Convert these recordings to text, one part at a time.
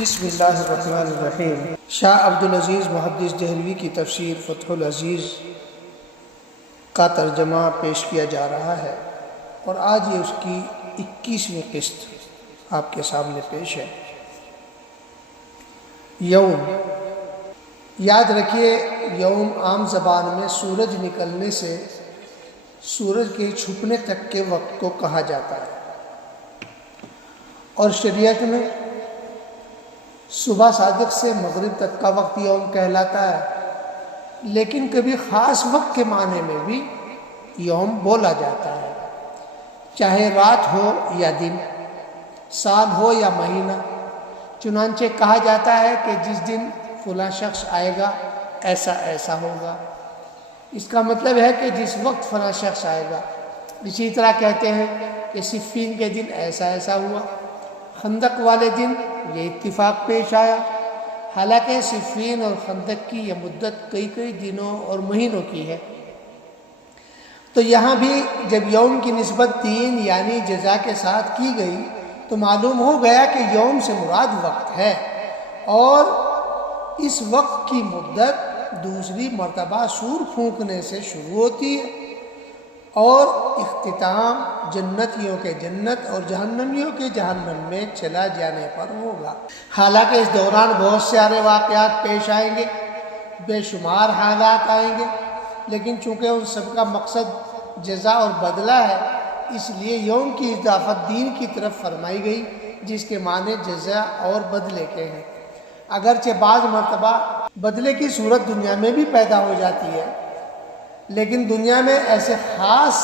بسم اللہ الرحمن الرحیم۔ شاہ عبدالعزیز محدث دہلوی کی تفسیر فتح العزیز کا ترجمہ پیش کیا جا رہا ہے اور آج یہ اس کی 21ویں قسط آپ کے سامنے پیش ہے۔ یوم، یاد رکھیے یوم عام زبان میں سورج نکلنے سے سورج کے چھپنے تک کے وقت کو کہا جاتا ہے، اور شریعت میں صبح صادق سے مغرب تک کا وقت یوم کہلاتا ہے، لیکن کبھی خاص وقت کے معنی میں بھی یوم بولا جاتا ہے، چاہے رات ہو یا دن، سال ہو یا مہینہ۔ چنانچہ کہا جاتا ہے کہ جس دن فلاں شخص آئے گا ایسا ایسا ہوگا، اس کا مطلب ہے کہ جس وقت فلاں شخص آئے گا۔ اسی طرح کہتے ہیں کہ صفین کے دن ایسا ایسا ہوا، خندق والے دن یہ اتفاق پیش آیا، حالانکہ صفین اور خندق کی یہ مدت کئی دنوں اور مہینوں کی ہے۔ تو یہاں بھی جب یوم کی نسبت دین یعنی جزا کے ساتھ کی گئی تو معلوم ہو گیا کہ یوم سے مراد وقت ہے، اور اس وقت کی مدت دوسری مرتبہ سور پھونکنے سے شروع ہوتی ہے اور اختتام جنتیوں کے جنت اور جہنمیوں کے جہنم میں چلا جانے پر ہوگا۔ حالانکہ اس دوران بہت سارے واقعات پیش آئیں گے، بے شمار حالات آئیں گے، لیکن چونکہ ان سب کا مقصد جزا اور بدلہ ہے، اس لیے یوم کی اضافت دین کی طرف فرمائی گئی، جس کے معنی جزا اور بدلے کے ہیں۔ اگرچہ بعض مرتبہ بدلے کی صورت دنیا میں بھی پیدا ہو جاتی ہے، لیکن دنیا میں ایسے خاص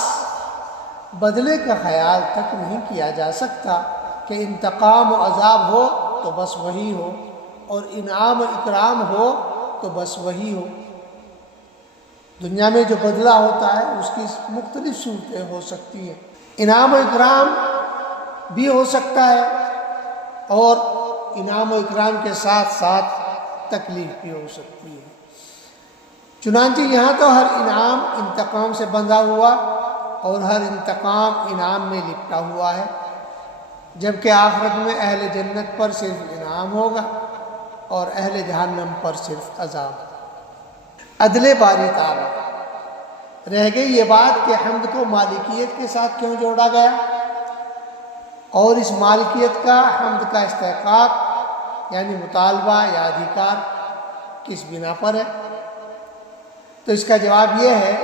بدلے کا خیال تک نہیں کیا جا سکتا کہ انتقام و عذاب ہو تو بس وہی ہو، اور انعام و اکرام ہو تو بس وہی ہو۔ دنیا میں جو بدلہ ہوتا ہے اس کی مختلف صورتیں ہو سکتی ہیں، انعام و اکرام بھی ہو سکتا ہے، اور انعام و اکرام کے ساتھ ساتھ تکلیف بھی ہو سکتی ہے۔ چنانچہ یہاں تو ہر انعام انتقام سے بندھا ہوا اور ہر انتقام انعام میں لپٹا ہوا ہے، جبکہ آخرت میں اہل جنت پر صرف انعام ہوگا اور اہل جہنم پر صرف عذاب۔ عدل باری تعالیٰ۔ رہ گئی یہ بات کہ حمد کو مالکیت کے ساتھ کیوں جوڑا گیا، اور اس مالکیت کا حمد کا استحقاق یعنی مطالبہ یا ادھیکار کس بنا پر ہے؟ تو اس کا جواب یہ ہے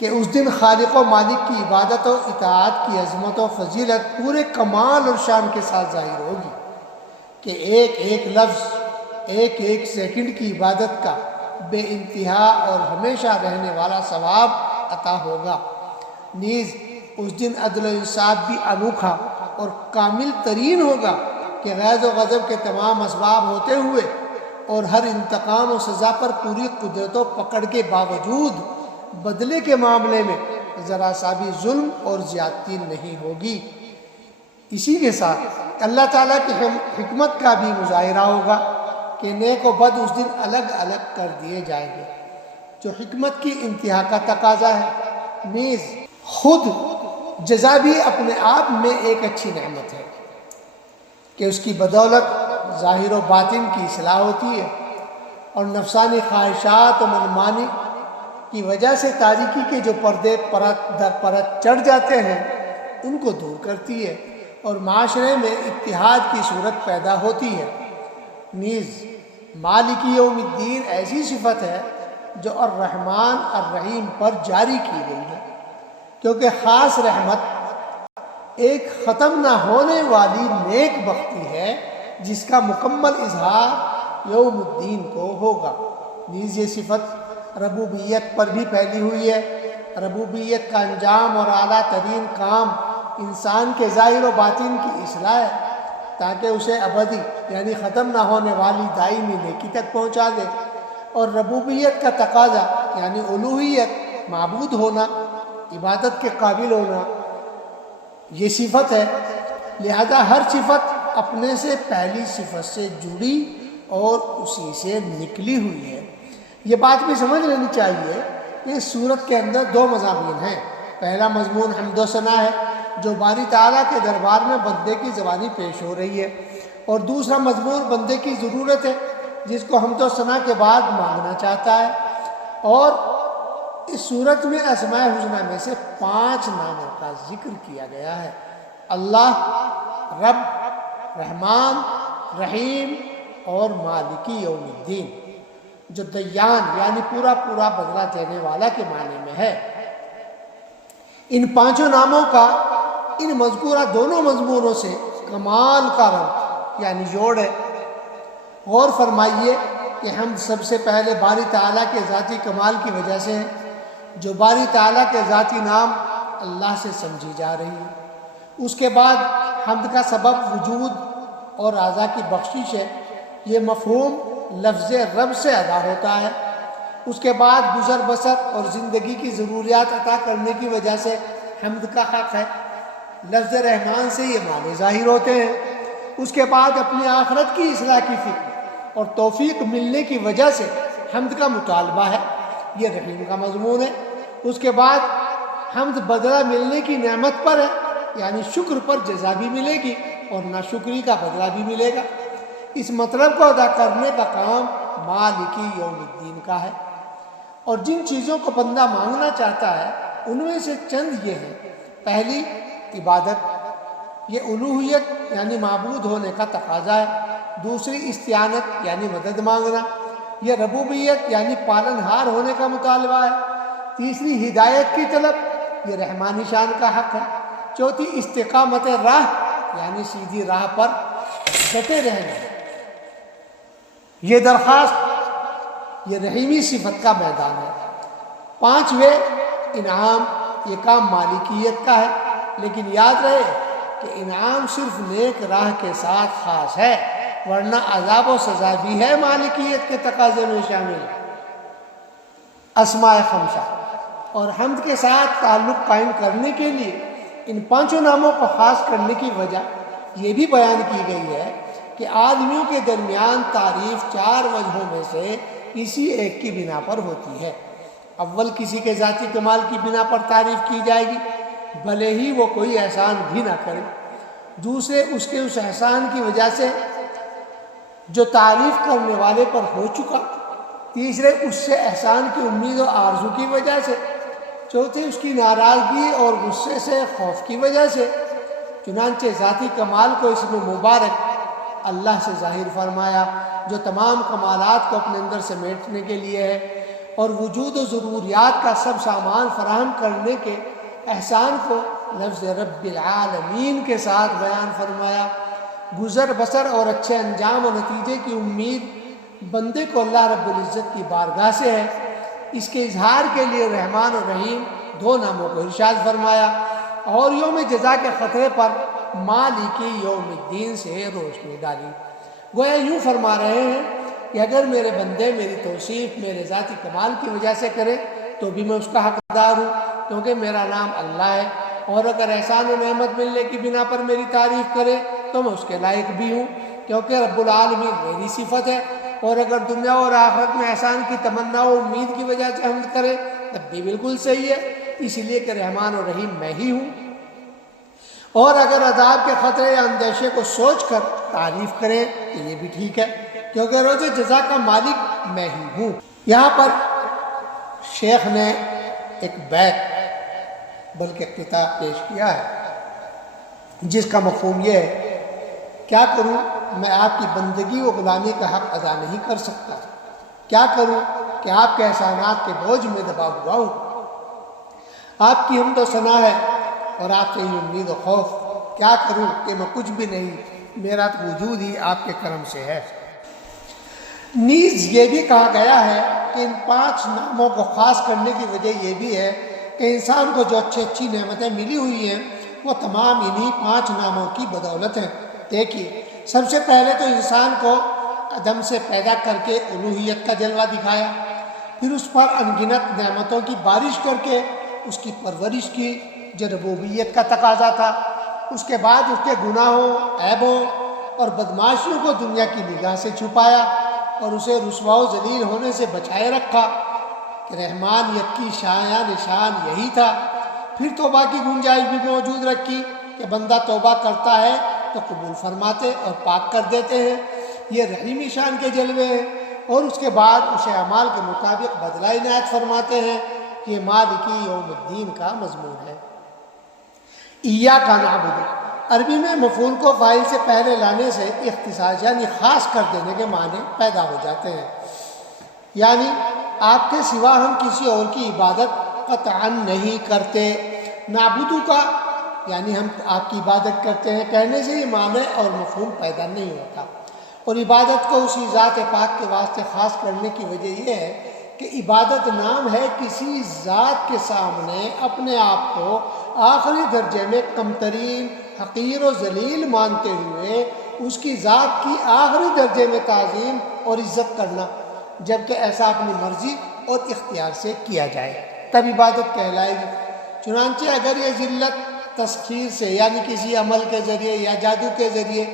کہ اس دن خالق و مالک کی عبادت و اطاعت کی عظمت و فضیلت پورے کمال اور شان کے ساتھ ظاہر ہوگی کہ ایک ایک لفظ، ایک ایک سیکنڈ کی عبادت کا بے انتہا اور ہمیشہ رہنے والا ثواب عطا ہوگا۔ نیز اس دن عدل و انصاف بھی انوکھا اور کامل ترین ہوگا کہ غیظ و غضب کے تمام اسباب ہوتے ہوئے اور ہر انتقام و سزا پر پوری قدرت و پکڑ کے باوجود بدلے کے معاملے میں ذرا سا بھی ظلم اور زیادتی نہیں ہوگی۔ اسی کے ساتھ اللہ تعالیٰ کی حکمت کا بھی مظاہرہ ہوگا کہ نیک و بد اس دن الگ الگ کر دیے جائیں گے، جو حکمت کی انتہا کا تقاضا ہے۔ نیز خود جزا بھی اپنے آپ میں ایک اچھی نعمت ہے کہ اس کی بدولت ظاہر و باطن کی اصلاح ہوتی ہے، اور نفسانی خواہشات و منمانی کی وجہ سے تاریکی کے جو پردے پرت در پرت چڑھ جاتے ہیں ان کو دور کرتی ہے، اور معاشرے میں اتحاد کی صورت پیدا ہوتی ہے۔ نیز مالک یوم الدین ایسی صفت ہے جو الرحمن الرحیم پر جاری کی گئی ہے، کیونکہ خاص رحمت ایک ختم نہ ہونے والی نیک بختی ہے جس کا مکمل اظہار یوم الدین کو ہوگا۔ نیز یہ صفت ربوبیت پر بھی پھیلی ہوئی ہے۔ ربوبیت کا انجام اور اعلیٰ ترین کام انسان کے ظاہر و باطن کی اصلاح ہے، تاکہ اسے ابدی یعنی ختم نہ ہونے والی دائمی نیکی تک پہنچا دے، اور ربوبیت کا تقاضا یعنی الوہیت، معبود ہونا، عبادت کے قابل ہونا، یہ صفت ہے۔ لہذا ہر صفت اپنے سے پہلی صفت سے جڑی اور اسی سے نکلی ہوئی ہے۔ یہ بات بھی سمجھ لینی چاہیے کہ اس صورت کے اندر دو مضامین ہیں۔ پہلا مضمون حمد و ثنا ہے جو باری تعالیٰ کے دربار میں بندے کی زبانی پیش ہو رہی ہے، اور دوسرا مضمون بندے کی ضرورت ہے جس کو حمد و ثنا کے بعد مانگنا چاہتا ہے۔ اور اس صورت میں اسماء الحسنہ میں سے 5 ناموں کا ذکر کیا گیا ہے: اللہ، رب، رحمان، رحیم اور مالکی یوم الدین، جو دیان یعنی پورا بدلہ دینے والا کے معنی میں ہے۔ ان 5 ناموں کا ان مذکورہ دونوں مضمونوں سے کمال کا ربط یعنی جوڑ ہے۔ غور فرمائیے کہ حمد سب سے پہلے باری تعالیٰ کے ذاتی کمال کی وجہ سے ہے، جو باری تعالیٰ کے ذاتی نام اللہ سے سمجھی جا رہی ہے۔ اس کے بعد حمد کا سبب وجود اور اعضاء کی بخشش ہے، یہ مفہوم لفظ رب سے ادا ہوتا ہے۔ اس کے بعد گزر بسر اور زندگی کی ضروریات عطا کرنے کی وجہ سے حمد کا حق ہے، لفظ رحمان سے یہ معنی ظاہر ہوتے ہیں۔ اس کے بعد اپنی آخرت کی اصلاح کی فکر اور توفیق ملنے کی وجہ سے حمد کا مطالبہ ہے، یہ رحیم کا مضمون ہے۔ اس کے بعد حمد بدلہ ملنے کی نعمت پر ہے، یعنی شکر پر جزا بھی ملے گی اور ناشکری کا بدلہ بھی ملے گا۔ اس مطلب کو ادا کرنے کا کام مالکی یوم الدین کا ہے۔ اور جن چیزوں کو بندہ مانگنا چاہتا ہے ان میں سے چند یہ ہیں: پہلی، عبادت، یہ الوہیت یعنی معبود ہونے کا تقاضا ہے۔ دوسری، استعانت یعنی مدد مانگنا، یہ ربوبیت یعنی پالنہار ہونے کا مطالبہ ہے۔ تیسری، ہدایت کی طلب، یہ رحمانی شان کا حق ہے۔ چوتھی، استقامت راہ یعنی سیدھی راہ پر ڈٹے رہنا، یہ درخواست، یہ رحیمی صفت کا میدان ہے۔ پانچویں، انعام، یہ کام مالکیت کا ہے، لیکن یاد رہے کہ انعام صرف نیک راہ کے ساتھ خاص ہے، ورنہ عذاب و سزا بھی ہے مالکیت کے تقاضے میں شامل۔ اسماء خمسہ اور حمد کے ساتھ تعلق قائم کرنے کے لیے ان 5 ناموں کو خاص کرنے کی وجہ یہ بھی بیان کی گئی ہے کہ آدمیوں کے درمیان تعریف 4 وجہوں میں سے کسی ایک کی بنا پر ہوتی ہے۔ اول، کسی کے ذاتی کمال کی بنا پر تعریف کی جائے گی، بھلے ہی وہ کوئی احسان بھی نہ کرے۔ دوسرے، اس کے اس احسان کی وجہ سے جو تعریف کرنے والے پر ہو چکا۔ تیسرے، اس سے احسان کی امید و آرزو کی وجہ سے۔ چوتھے، اس کی ناراضگی اور غصے سے خوف کی وجہ سے۔ چنانچہ ذاتی کمال کو اس میں مبارک اللہ سے ظاہر فرمایا جو تمام کمالات کو اپنے اندر سمیٹنے کے لیے ہے، اور وجود و ضروریات کا سب سامان فراہم کرنے کے احسان کو لفظ رب العالمین کے ساتھ بیان فرمایا۔ گزر بسر اور اچھے انجام و نتیجے کی امید بندے کو اللہ رب العزت کی بارگاہ سے ہے۔ اس کے اظہار کے لیے رحمان اور رحیم 2 ناموں کو ارشاد فرمایا، اور یوم جزا کے خطرے پر مالکی یوم الدین سے روشنی ڈالی۔ گویا یوں فرما رہے ہیں کہ اگر میرے بندے میری توصیف میرے ذاتی کمال کی وجہ سے کرے تو بھی میں اس کا حقدار ہوں، کیونکہ میرا نام اللہ ہے، اور اگر احسان و نعمت ملنے کی بنا پر میری تعریف کرے تو میں اس کے لائق بھی ہوں، کیونکہ رب العالمین میری صفت ہے۔ اور اگر دنیا اور آخرت میں احسان کی تمنا و امید کی وجہ سے حمد کرے تب بھی بالکل صحیح ہے، اس لیے کہ رحمان اور رحیم میں ہی ہوں۔ اور اگر عذاب کے خطرے یا اندیشے کو سوچ کر تعریف کرے تو یہ بھی ٹھیک ہے، کیونکہ روز جزا کا مالک میں ہی ہوں۔ یہاں پر شیخ نے ایک بیت بلکہ قطعہ پیش کیا ہے جس کا مفہوم یہ ہے: کیا کروں میں آپ کی بندگی و غلامی کا حق ادا نہیں کر سکتا؟ کیا کروں کہ آپ کے احسانات کے بوجھ میں دبا ہوا ہوں؟ آپ کی حمد و ثنا ہے اور آپ سے ہی امید و خوف۔ کیا کروں کہ میں کچھ بھی نہیں، میرا تو وجود ہی آپ کے کرم سے ہے۔ نیز یہ بھی کہا گیا ہے کہ ان 5 ناموں کو خاص کرنے کی وجہ یہ بھی ہے کہ انسان کو جو اچھی نعمتیں ملی ہوئی ہیں وہ تمام انہی 5 ناموں کی بدولت ہیں۔ دیکھیے، سب سے پہلے تو انسان کو عدم سے پیدا کر کے الوہیت کا جلوہ دکھایا، پھر اس پر انگنت نعمتوں کی بارش کر کے اس کی پرورش کی جو ربوبیت کا تقاضا تھا۔ اس کے بعد اس کے گناہوں، عیبوں اور بدماشیوں کو دنیا کی نگاہ سے چھپایا اور اسے رسوا و ذلیل ہونے سے بچائے رکھا کہ رحمان یکی شایاں نشان یہی تھا۔ پھر توبہ کی گنجائش بھی موجود رکھی کہ بندہ توبہ کرتا ہے تو قبول فرماتے اور پاک کر دیتے ہیں۔ یہ رحیمی شان کے جلوے ہیں، اور اس کے بعد اسے اعمال کے مطابق بدلہ عنایت فرماتے ہیں۔ یہ مالکی یوم الدین کا مضمون ہے۔ ایاک نعبد، عربی میں مفعول کو فاعل سے پہلے لانے سے اختصاص یعنی خاص کر دینے کے معنی پیدا ہو جاتے ہیں، یعنی آپ کے سوا ہم کسی اور کی عبادت قطعاً نہیں کرتے۔ نعبدو کا یعنی ہم آپ کی عبادت کرتے ہیں کہنے سے یہ معنی اور مفہوم پیدا نہیں ہوتا، اور عبادت کو اسی ذات پاک کے واسطے خاص کرنے کی وجہ یہ ہے کہ عبادت نام ہے کسی ذات کے سامنے اپنے آپ کو آخری درجے میں کمترین، حقیر و ذلیل مانتے ہوئے اس کی ذات کی آخری درجے میں تعظیم اور عزت کرنا، جبکہ ایسا اپنی مرضی اور اختیار سے کیا جائے تب عبادت کہلائے گی۔ چنانچہ اگر یہ ذلت تسخیر سے یعنی کسی عمل کے ذریعے یا جادو کے ذریعے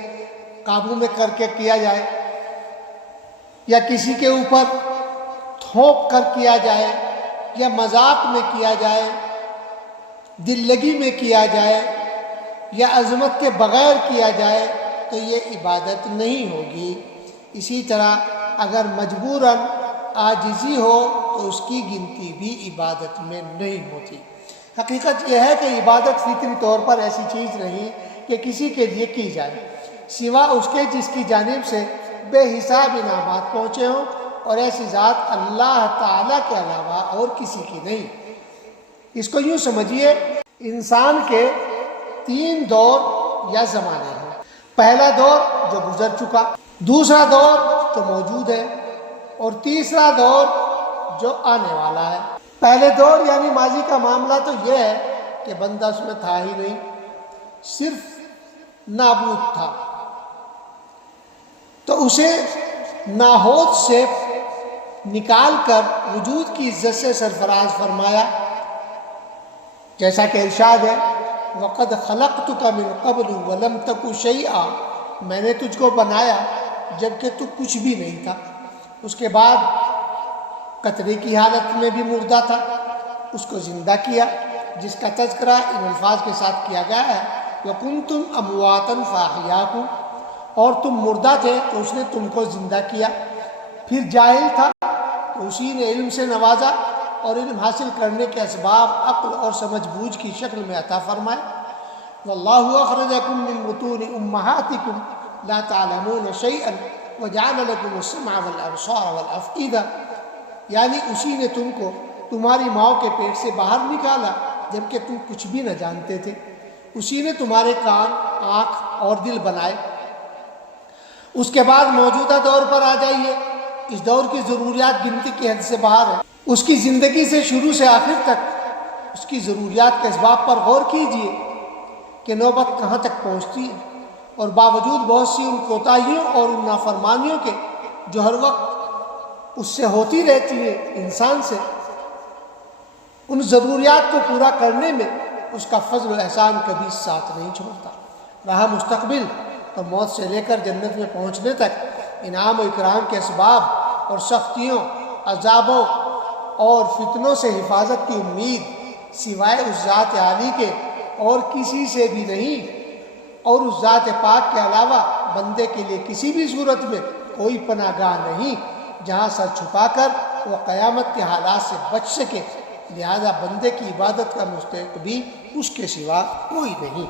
قابو میں کر کے کیا جائے، یا کسی کے اوپر تھوپ کر کیا جائے، یا مذاق میں کیا جائے، دل لگی میں کیا جائے، یا عظمت کے بغیر کیا جائے تو یہ عبادت نہیں ہوگی۔ اسی طرح اگر مجبوراً عاجزی ہو تو اس کی گنتی بھی عبادت میں نہیں ہوتی۔ حقیقت یہ ہے کہ عبادت فطری طور پر ایسی چیز نہیں کہ کسی کے لیے کی جائے سوا اس کے جس کی جانب سے بے حساب انعامات پہنچے ہوں، اور ایسی ذات اللہ تعالیٰ کے علاوہ اور کسی کی نہیں۔ اس کو یوں سمجھیے، انسان کے 3 دور یا زمانے ہیں۔ پہلا دور جو گزر چکا، دوسرا دور جو موجود ہے، اور تیسرا دور جو آنے والا ہے۔ پہلے دور یعنی ماضی کا معاملہ تو یہ ہے کہ بندہ اس میں تھا ہی نہیں، صرف نابود تھا، تو اسے ناہود سے نکال کر وجود کی عزت سے سرفراز فرمایا، جیسا کہ ارشاد ہے وَقَدْ خَلَقْتُكَ مِنْ قَبْلُ وَلَمْ تَكُ شَيْئًا، میں نے تجھ کو بنایا جبکہ تو کچھ بھی نہیں تھا۔ اس کے بعد قطرے کی حالت میں بھی مردہ تھا، اس کو زندہ کیا، جس کا تذکرہ ان الفاظ کے ساتھ کیا گیا ہے وَكُنْتُمْ أَمْوَاتًا فَأَحْيَاكُمْ، اور تم مردہ تھے تو اس نے تم کو زندہ کیا۔ پھر جاہل تھا تو اسی نے علم سے نوازا اور علم حاصل کرنے کے اسباب عقل اور سمجھ بوجھ کی شکل میں عطا فرمائے۔ وَاللَّهُ أَخْرَجَكُم مِّن بُطُونِ أُمَّهَاتِكُمْ لَا تَعْلَمُونَ شَيْئًا وَجَعَلَ لَكُمُ السَّمْعَ وَالْأَبْصَارَ وَالْأَفْئِدَةَ، یعنی اسی نے تم کو تمہاری ماں کے پیٹ سے باہر نکالا جبکہ تم کچھ بھی نہ جانتے تھے، اسی نے تمہارے کان، آنکھ اور دل بنائے۔ اس کے بعد موجودہ دور پر آ جائیے، اس دور کی ضروریات گنتی کی حد سے باہر ہے۔ اس کی زندگی سے شروع سے آخر تک اس کی ضروریات کے اسباب پر غور کیجیے کہ نوبت کہاں تک پہنچتی ہے، اور باوجود بہت سی ان کوتاہیوں اور ان نافرمانیوں کے جو ہر وقت اس سے ہوتی رہتی ہیں انسان سے، ان ضروریات کو پورا کرنے میں اس کا فضل و احسان کبھی ساتھ نہیں چھوڑتا۔ راہ مستقبل تو موت سے لے کر جنت میں پہنچنے تک انعام و اکرام کے اسباب اور سختیوں، عذابوں اور فتنوں سے حفاظت کی امید سوائے اس ذات عالی کے اور کسی سے بھی نہیں، اور اس ذات پاک کے علاوہ بندے کے لیے کسی بھی صورت میں کوئی پناہ گاہ نہیں جہاں سر چھپا کر وہ قیامت کے حالات سے بچ سکے۔ لہذا بندے کی عبادت کا مستحق بھی اس کے سوا کوئی نہیں۔